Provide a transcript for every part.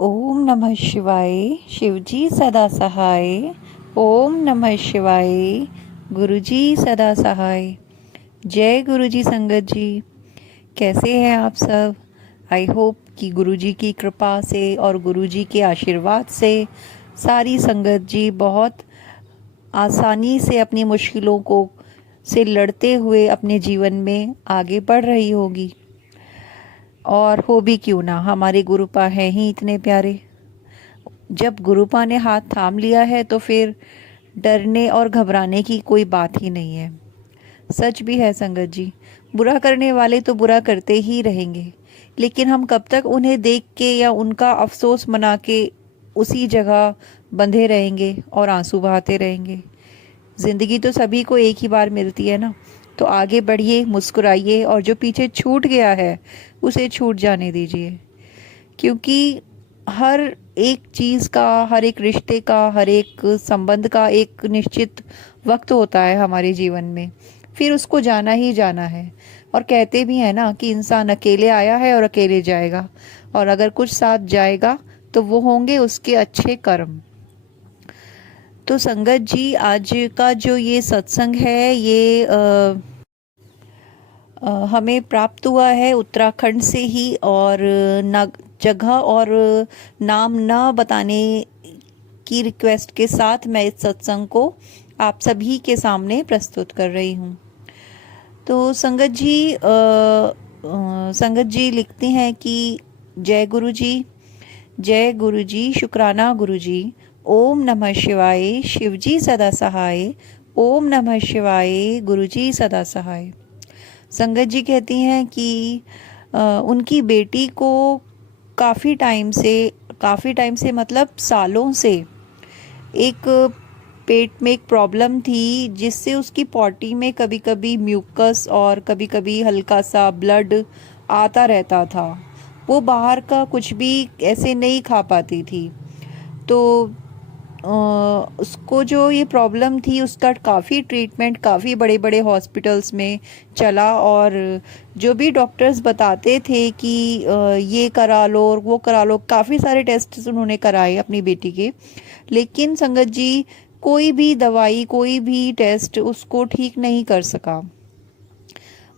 ओम नमः शिवाय। शिवजी सदा सहाय। ओम नमः शिवाय। गुरुजी सदा सहाय। जय गुरुजी संगत जी। कैसे हैं आप सब? आई होप कि गुरुजी की कृपा से और गुरुजी के आशीर्वाद से सारी संगत जी बहुत आसानी से अपनी मुश्किलों को से लड़ते हुए अपने जीवन में आगे बढ़ रही होगी। और हो भी क्यों ना, हमारे गुरुपा हैं ही इतने प्यारे। जब गुरुपा ने हाथ थाम लिया है तो फिर डरने और घबराने की कोई बात ही नहीं है। सच भी है संगत जी, बुरा करने वाले तो बुरा करते ही रहेंगे, लेकिन हम कब तक उन्हें देख के या उनका अफसोस मना के उसी जगह बंधे रहेंगे और आंसू बहाते रहेंगे। जिंदगी तो सभी को एक ही बार मिलती है ना, तो आगे बढ़िए, मुस्कुराइए और जो पीछे छूट गया है उसे छूट जाने दीजिए। क्योंकि हर एक चीज़ का, हर एक रिश्ते का, हर एक संबंध का एक निश्चित वक्त होता है हमारे जीवन में, फिर उसको जाना ही जाना है। और कहते भी हैं ना कि इंसान अकेले आया है और अकेले जाएगा, और अगर कुछ साथ जाएगा तो वो होंगे उसके अच्छे कर्म। तो संगत जी, आज का जो ये सत्संग है ये हमें प्राप्त हुआ है उत्तराखंड से ही, और न जगह और नाम न बताने की रिक्वेस्ट के साथ मैं इस सत्संग को आप सभी के सामने प्रस्तुत कर रही हूँ। तो संगत जी लिखते हैं कि जय गुरु जी, जय गुरु जी, शुक्राना गुरु जी। ओम नमः शिवाय, शिवजी सदा सहाय। ओम नमः शिवाय, गुरु जी सदा सहाय। संगत जी कहती हैं कि उनकी बेटी को काफ़ी टाइम से मतलब सालों से एक पेट में एक प्रॉब्लम थी, जिससे उसकी पॉटी में कभी कभी म्यूकस और कभी कभी हल्का सा ब्लड आता रहता था। वो बाहर का कुछ भी ऐसे नहीं खा पाती थी। तो उसको जो ये प्रॉब्लम थी उसका काफ़ी ट्रीटमेंट काफ़ी बड़े बड़े हॉस्पिटल्स में चला, और जो भी डॉक्टर्स बताते थे कि ये करा लो और वो करा लो, काफ़ी सारे टेस्ट उन्होंने कराए अपनी बेटी के। लेकिन संगत जी, कोई भी दवाई, कोई भी टेस्ट उसको ठीक नहीं कर सका।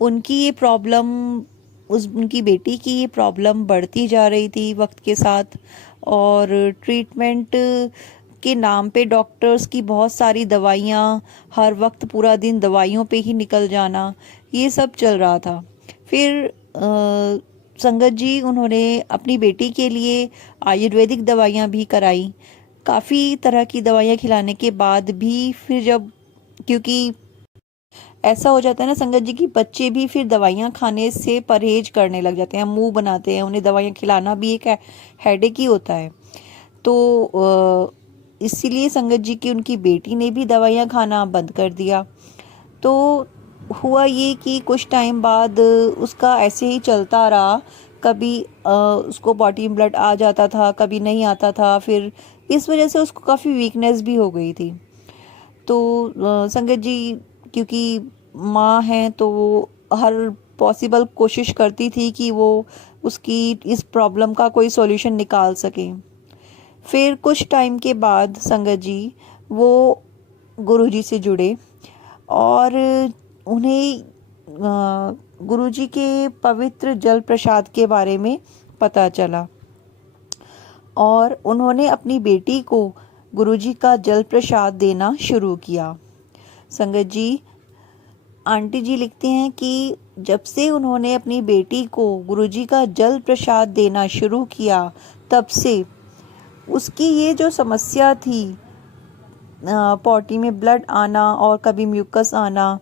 उनकी ये प्रॉब्लम उनकी बेटी की ये प्रॉब्लम बढ़ती जा रही थी वक्त के साथ, और ट्रीटमेंट के नाम पे डॉक्टर्स की बहुत सारी दवाइयाँ, हर वक्त पूरा दिन दवाइयों पे ही निकल जाना, ये सब चल रहा था। फिर संगत जी, उन्होंने अपनी बेटी के लिए आयुर्वेदिक दवाइयाँ भी कराई। काफ़ी तरह की दवाइयाँ खिलाने के बाद भी फिर जब, क्योंकि ऐसा हो जाता है ना संगत जी, की बच्चे भी फिर दवाइयाँ खाने से परहेज करने लग जाते हैं, मुंह बनाते हैं, उन्हें दवाइयाँ खिलाना भी एक हेडेक ही होता है। तो इसीलिए संगत जी की उनकी बेटी ने भी दवाइयाँ खाना बंद कर दिया। तो हुआ ये कि कुछ टाइम बाद उसका ऐसे ही चलता रहा। कभी उसको बॉडी में ब्लड आ जाता था, कभी नहीं आता था। फिर इस वजह से उसको काफ़ी वीकनेस भी हो गई थी। तो संगत जी, क्योंकि माँ हैं तो वो हर पॉसिबल कोशिश करती थी कि वो उसकी इस प्रॉब्लम का कोई सॉल्यूशन निकाल सकें। फिर कुछ टाइम के बाद संगत जी वो गुरुजी से जुड़े, और उन्हें गुरुजी के पवित्र जल प्रसाद के बारे में पता चला, और उन्होंने अपनी बेटी को गुरुजी का जल प्रसाद देना शुरू किया। संगत जी, आंटी जी लिखती हैं कि जब से उन्होंने अपनी बेटी को गुरुजी का जल प्रसाद देना शुरू किया, तब से उसकी ये जो समस्या थी, पॉटी में ब्लड आना और कभी म्यूकस आना,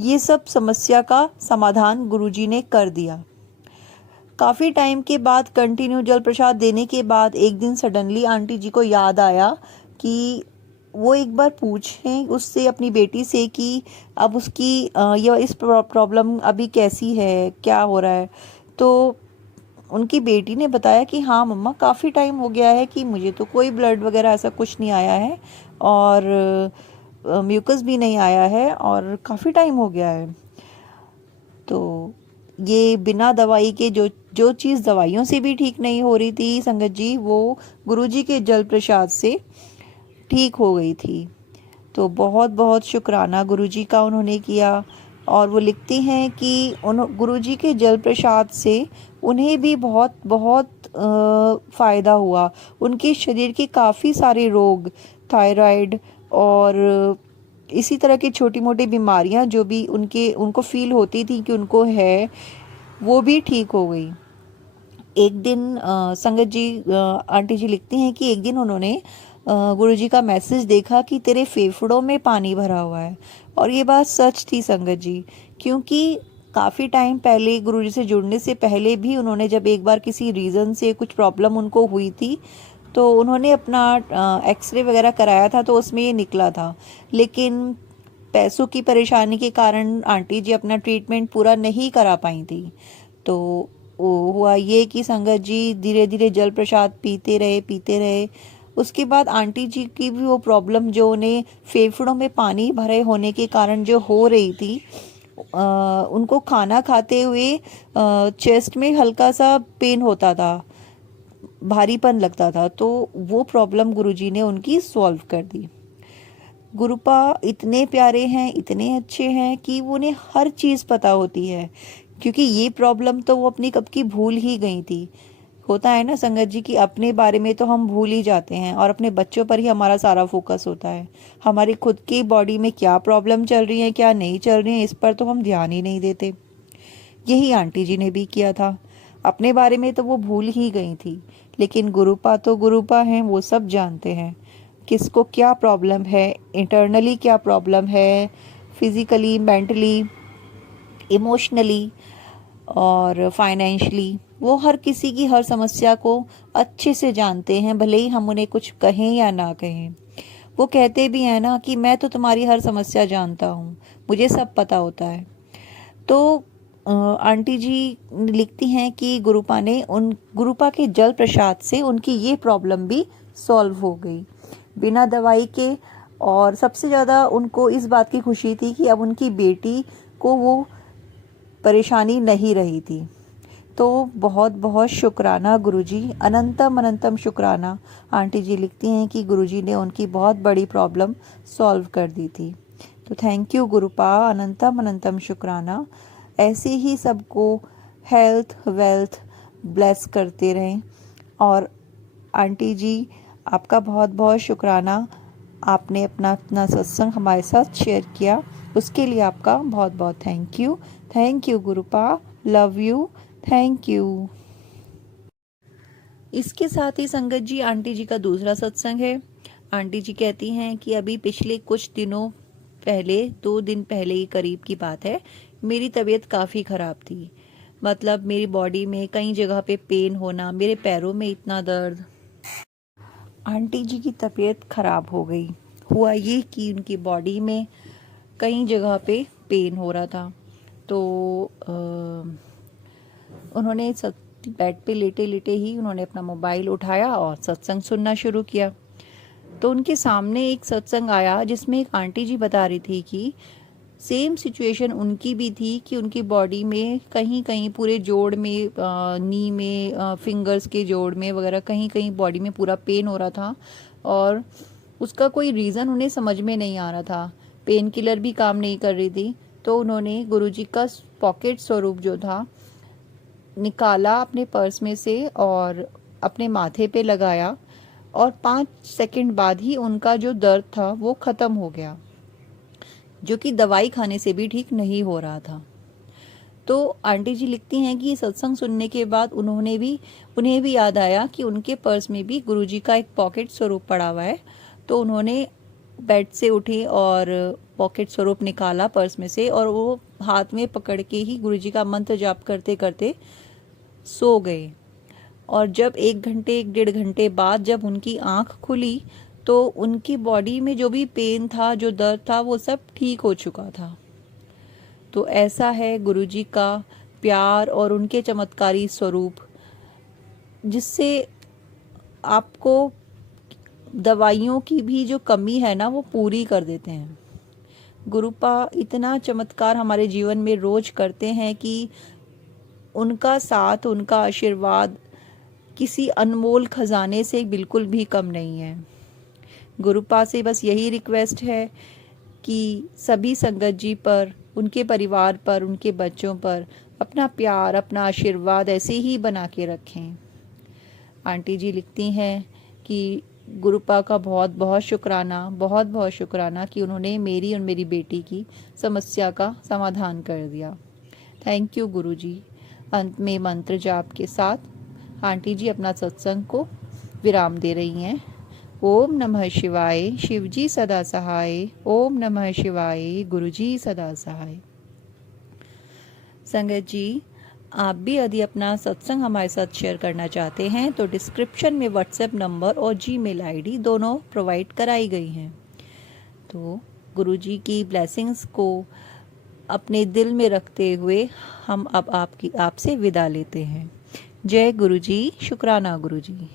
ये सब समस्या का समाधान गुरुजी ने कर दिया। काफ़ी टाइम के बाद कंटिन्यू जल प्रसाद देने के बाद एक दिन सडनली आंटी जी को याद आया कि वो एक बार पूछें उससे, अपनी बेटी से, कि अब उसकी यह इस प्रॉब्लम अभी कैसी है, क्या हो रहा है। तो उनकी बेटी ने बताया कि हाँ मम्मा, काफ़ी टाइम हो गया है कि मुझे तो कोई ब्लड वगैरह ऐसा कुछ नहीं आया है, और म्यूकस भी नहीं आया है, और काफ़ी टाइम हो गया है। तो ये बिना दवाई के जो जो चीज़ दवाइयों से भी ठीक नहीं हो रही थी संगत जी, वो गुरुजी के जल प्रसाद से ठीक हो गई थी। तो बहुत बहुत शुक्राना गुरुजी का उन्होंने किया। और वो लिखती हैं कि उन गुरुजी के जल प्रसाद से उन्हें भी बहुत बहुत फ़ायदा हुआ। उनके शरीर के काफ़ी सारे रोग, थायराइड और इसी तरह की छोटी मोटी बीमारियां जो भी उनको फील होती थी कि उनको है, वो भी ठीक हो गई। एक दिन संगत जी, आंटी जी लिखती हैं कि एक दिन उन्होंने गुरुजी का मैसेज देखा कि तेरे फेफड़ों में पानी भरा हुआ है। और ये बात सच थी संगत जी, क्योंकि काफ़ी टाइम पहले गुरुजी से जुड़ने से पहले भी उन्होंने जब एक बार किसी रीज़न से कुछ प्रॉब्लम उनको हुई थी, तो उन्होंने अपना एक्सरे वगैरह कराया था, तो उसमें ये निकला था। लेकिन पैसों की परेशानी के कारण आंटी जी अपना ट्रीटमेंट पूरा नहीं करा पाई थी। तो वो हुआ ये कि संगत जी धीरे धीरे जल प्रसाद पीते रहे। उसके बाद आंटी जी की भी वो प्रॉब्लम, जो उन्हें फेफड़ों में पानी भरे होने के कारण जो हो रही थी, उनको खाना खाते हुए चेस्ट में हल्का सा पेन होता था, भारीपन लगता था। तो वो प्रॉब्लम गुरुजी ने उनकी सॉल्व कर दी। गुरुपा इतने प्यारे हैं, इतने अच्छे हैं कि उन्हें हर चीज़ पता होती है, क्योंकि ये प्रॉब्लम तो वो अपनी कब की भूल ही गई थी। होता है ना संगत जी कि अपने बारे में तो हम भूल ही जाते हैं और अपने बच्चों पर ही हमारा सारा फोकस होता है। हमारी खुद की बॉडी में क्या प्रॉब्लम चल रही है, क्या नहीं चल रही है, इस पर तो हम ध्यान ही नहीं देते। यही आंटी जी ने भी किया था। अपने बारे में तो वो भूल ही गई थी, लेकिन गुरुपा तो गुरुपा हैं, वो सब जानते हैं किसको क्या प्रॉब्लम है, इंटरनली क्या प्रॉब्लम है, फिजिकली, मेंटली, इमोशनली और फाइनेंशली। वो हर किसी की हर समस्या को अच्छे से जानते हैं, भले ही हम उन्हें कुछ कहें या ना कहें। वो कहते भी हैं ना कि मैं तो तुम्हारी हर समस्या जानता हूँ, मुझे सब पता होता है। तो आंटी जी लिखती हैं कि गुरुपा के जल प्रसाद से उनकी ये प्रॉब्लम भी सॉल्व हो गई बिना दवाई के। और सबसे ज़्यादा उनको इस बात की खुशी थी कि अब उनकी बेटी को वो परेशानी नहीं रही थी। तो बहुत बहुत शुक्राना गुरुजी, अनंतम अनंतम शुक्राना। आंटी जी लिखती हैं कि गुरुजी ने उनकी बहुत बड़ी प्रॉब्लम सॉल्व कर दी थी। तो थैंक यू गुरुपा, अनंतम अनंतम शुक्राना। ऐसे ही सबको हेल्थ वेल्थ ब्लेस करते रहें। और आंटी जी आपका बहुत बहुत शुक्राना, आपने अपना सत्संग हमारे साथ शेयर किया, उसके लिए आपका बहुत बहुत thank you गुरुपा, love you, thank you. इसके साथ ही संगत जी आंटी जी का दूसरा सत्संग है। आंटी जी कहती हैं कि अभी पिछले कुछ दिनों पहले, 2 दिन पहले ही करीब की बात है, मेरी तबीयत काफ़ी ख़राब थी। मतलब मेरी बॉडी में कई जगह पे पेन होना, मेरे पैरों में इतना दर्द। आंटी जी की तबीयत ख़राब हो गई। हुआ ये कि उनकी बॉडी में कई जगह पे पेन हो रहा था। तो उन्होंने बेड पे लेटे लेटे ही उन्होंने अपना मोबाइल उठाया और सत्संग सुनना शुरू किया। तो उनके सामने एक सत्संग आया जिसमें एक आंटी जी बता रही थी कि सेम सिचुएशन उनकी भी थी कि उनकी बॉडी में कहीं कहीं पूरे जोड़ में, नी में, फिंगर्स के जोड़ में वगैरह कहीं कहीं बॉडी में पूरा पेन हो रहा था। और उसका कोई रीज़न उन्हें समझ में नहीं आ रहा था। पेन किलर भी काम नहीं कर रही थी। तो उन्होंने गुरुजी का पॉकेट स्वरूप जो था निकाला अपने पर्स में से और अपने माथे पे लगाया, और 5 सेकंड बाद ही उनका जो दर्द था वो ख़त्म हो गया, जो कि दवाई खाने से भी ठीक नहीं हो रहा था। तो आंटी जी लिखती हैं कि सत्संग सुनने के बाद उन्हें भी याद आया कि उनके पर्स में भी गुरुजी का एक पॉकेट स्वरूप पड़ा हुआ है। तो उन्होंने बेड से उठी और पॉकेट स्वरूप निकाला पर्स में से, और वो हाथ में पकड़ के ही गुरुजी का मंत्र जाप करते करते सो गए। और जब 1-1.5 घंटे बाद जब उनकी आंख खुली, तो उनकी बॉडी में जो भी पेन था, जो दर्द था, वो सब ठीक हो चुका था। तो ऐसा है गुरुजी का प्यार और उनके चमत्कारी स्वरूप, जिससे आपको दवाइयों की भी जो कमी है ना, वो पूरी कर देते हैं। गुरुपा इतना चमत्कार हमारे जीवन में रोज करते हैं कि उनका साथ, उनका आशीर्वाद किसी अनमोल खजाने से बिल्कुल भी कम नहीं है। गुरुपा से बस यही रिक्वेस्ट है कि सभी संगत जी पर, उनके परिवार पर, उनके बच्चों पर अपना प्यार, अपना आशीर्वाद ऐसे ही बना के रखें। आंटी जी लिखती हैं कि गुरुपा का बहुत बहुत शुक्राना, बहुत बहुत शुक्राना कि उन्होंने मेरी और मेरी बेटी की समस्या का समाधान कर दिया। थैंक यू गुरु जी। अंत में मंत्र जाप के साथ आंटी जी अपना सत्संग को विराम दे रही हैं। ओम नमः शिवाय, शिव जी सदा सहाय। ओम नमः शिवाय, गुरु जी सदा सहाय। संगत जी, आप भी यदि अपना सत्संग हमारे साथ शेयर करना चाहते हैं तो डिस्क्रिप्शन में व्हाट्सएप नंबर और जीमेल आईडी दोनों प्रोवाइड कराई गई हैं। तो गुरु जी की ब्लेसिंग्स को अपने दिल में रखते हुए हम अब आपसे विदा लेते हैं। जय गुरु जी, शुक्राना गुरु जी।